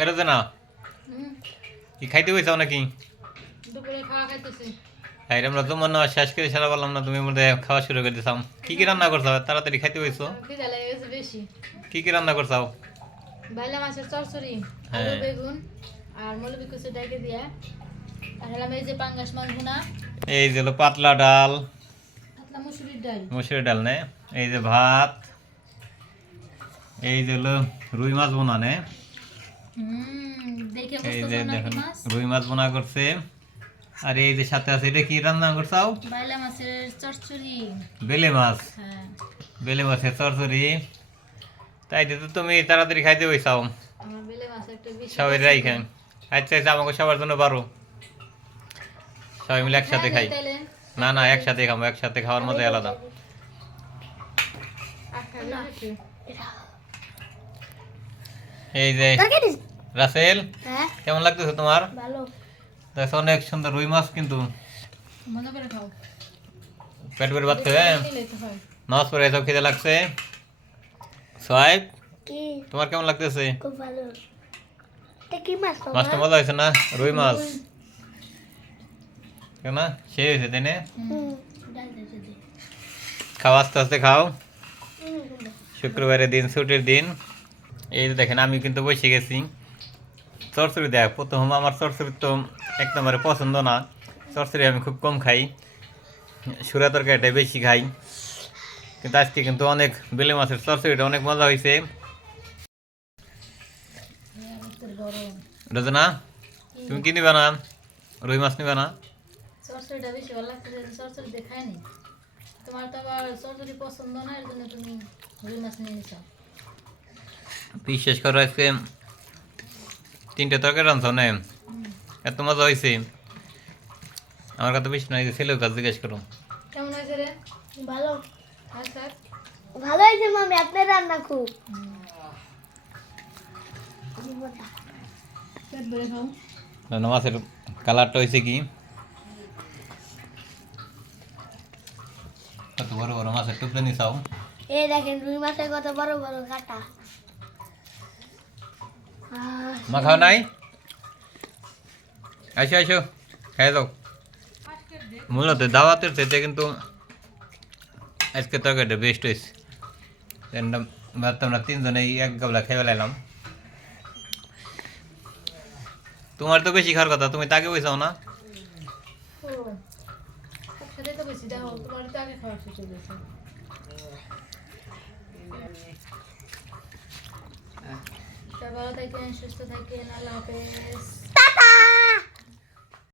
এটা যে না কি খাইতে বইছাও নাকি? দুপুরে খাওয়া খাইতেছি। হ্যাঁ আমরা তো মনে হয় শেষ করে সারা বললাম না, তুমি মধ্যে খাওয়া শুরু করে দিছাম। কি কি রান্না করছো? তাড়াতাড়ি খাইতে বইছো। খিদা লেগে গেছে বেশি। কি কি রান্না করছাও? বাইলা মাছের চরচড়ি, আলু হ্যাঁ। বেগুন আর মৌলবি কচু ডাইকে দিয়া। আর হলাম এই যে পাঙ্গাস মাছ ভুনা, এই যে হলো পাতলা ডাল, পাতলা মুসুরির ডাল। মসুরের ডাল নে, এই যে ভাত, এই যে হলো রুই মাছ বোনা নে, দেখে এই বুঝতেছ যে না কি দেখেন মাছ? রুই মাছ বোনা করছে। আর এই যে সাথে আছে এটা কি রান্না করছাও? বাইলা মাছের চরচড়ি। বেলে মাছ, হ্যাঁ, বেলে মাছের চরচড়ি। তাই তো তুমি তাড়াতাড়ি খাইতে বইছাও। আমার বেলে মাছ একটা বেশি সবাই পছন্দ। রাইখেন। আচ্ছা আচ্ছা, আমাকে সবার জন্য পারো, সবাই মিলে একসাথে খাই। তাইলে না না, একসাথে খাবো, একসাথে খাওয়ার মজাই আলাদা। না। এই যে রাসেল, হ্যাঁ, কেমন লাগতেছে তোমার? ভালো। দেখো অনেক সুন্দর রুই মাছ, কিন্তু মজা করে খাও। পেট পেট বাড়ছে। হ্যাঁ, খেলে তো হয়। নামাজ পড়ে সব খেতে লাগছে। সোহাইব, কি তোমার কেমন লাগতেছে? খুব ভালো। এটা কি মাছ মাছটা মজা হয়েছে না? রুই মাছ কেন সে হয়েছে, তাই না? ডাল দিতে দে। খাও, আস্তে আস্তে খাও। শুক্রবারের দিন, ছুটির দিন। এই যে দেখেন আমি কিন্তু বসে গেছি। চরচড়ি দেখ, প্রথম আমার চরচড়ি তো এক নম্বরে পছন্দ না। চরচড়ি আমি খুব কম খাই, সুরা তরকারিটা বেশি খাই। কিন্তু আজকে কিন্তু অনেক বেলে মাছের চরচড়িটা অনেক মজা হয়েছে। গরম। রোজনা, তুমি কি নিবে না? রুই মাছ নিবে না? চরচড়িটা বেশি ভালো লাগছে, চরচড়ি দেখায় নি। তোমার তো আবার চরচড়ি পছন্দ না, এর জন্য তুমি রুই মাছ নিয়ে নিছো। বিশেষ করে আজকে 3টে তরকারি রাঁধছো না, এত মজা হয়েছে। আমার কথা বেশি নয়, ছেলেও কাজ জিজ্ঞেস করো। কেমন হয়েছে রে? ভালো আচ্ছা। ভালো হয়েছে মামি, আপনার রান্না খুব পেট ভরে খাও। মাছের কালারটা হয়েছে কি, কত বড় বড় মাছের টুকরো নিছাও। এই দেখেন রুই মাছের কত বড় বড় কাটা। মা খাও নাই? আসো আসো, খাই দাও। মূলত দাওয়াতের চাইতে কিন্তু আজকে তরকারিটা বেস্ট হয়েছে। ভাবতাম আমরা 3জনেই এক গাবলা খেয়ে ফেলাইলাম। তোমার তো বেশি খাওয়ার কথা, তুমি তাকে বইসাও না। ও, একসাথে তো বেশি দেখো, তোমার তো আগে খাওয়া শেষ হয়ে গেছে। তা ভালো থাকেন, সুস্থ থাকেন, আল্লাহ হাফেজ।